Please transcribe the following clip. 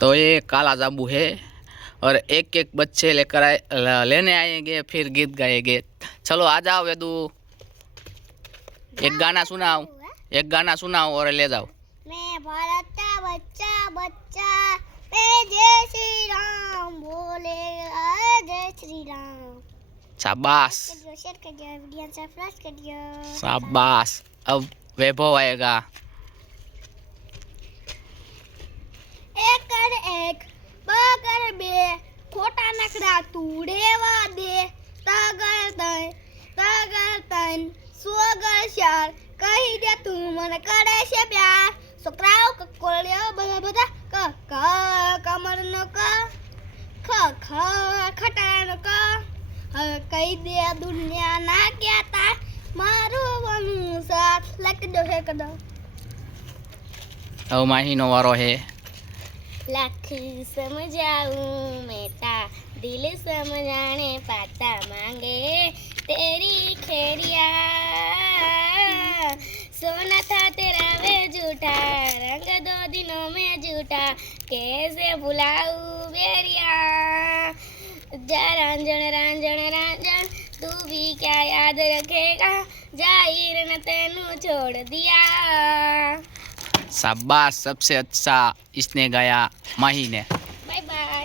तो ये काला जाबू है और एक एक बच्चे लेकर आए लेने आएंगे फिर गीत गाएंगे। चलो आ जाओ वेदू, एक गाना सुनाओ, एक गाना सुनाओ और ले जाओ। मैं भारत का बच्चा बच्चा मैं जय श्री राम बोलेगा जय श्री राम। शाबाश शेयर कर दिया, वीडियो सब्सक्राइब कर दिया। शाबाश। अब वैभव आएगा। एक कर एक बगर बे खोटा नखरा तूड़ेवा दे तगर तन सोगर शार कही दे तू मन करे से प्यार છોકરાઓ કકોળિયો બધા બધા ક ક કમરનો ક ખ ખ ખટાનો ક હવે કહી દે દુનિયાના કહેતા મારું વનું સાથ લખ દો હે કદો। अब माहीनो वारो है। लाख समझाऊं मैं ता दिल समझाने पाता मांगे तेरी खेरिया सोना था तेरा वे झूठा रंग दो दिनों में झूठा कैसे भुलाऊं बेरिया जा रांझण रांझण रांझण तू भी क्या याद रखेगा जाहिर न तेनू छोड़ दिया। शाबाश, सबसे अच्छा इसने गाया माही ने। Bye bye.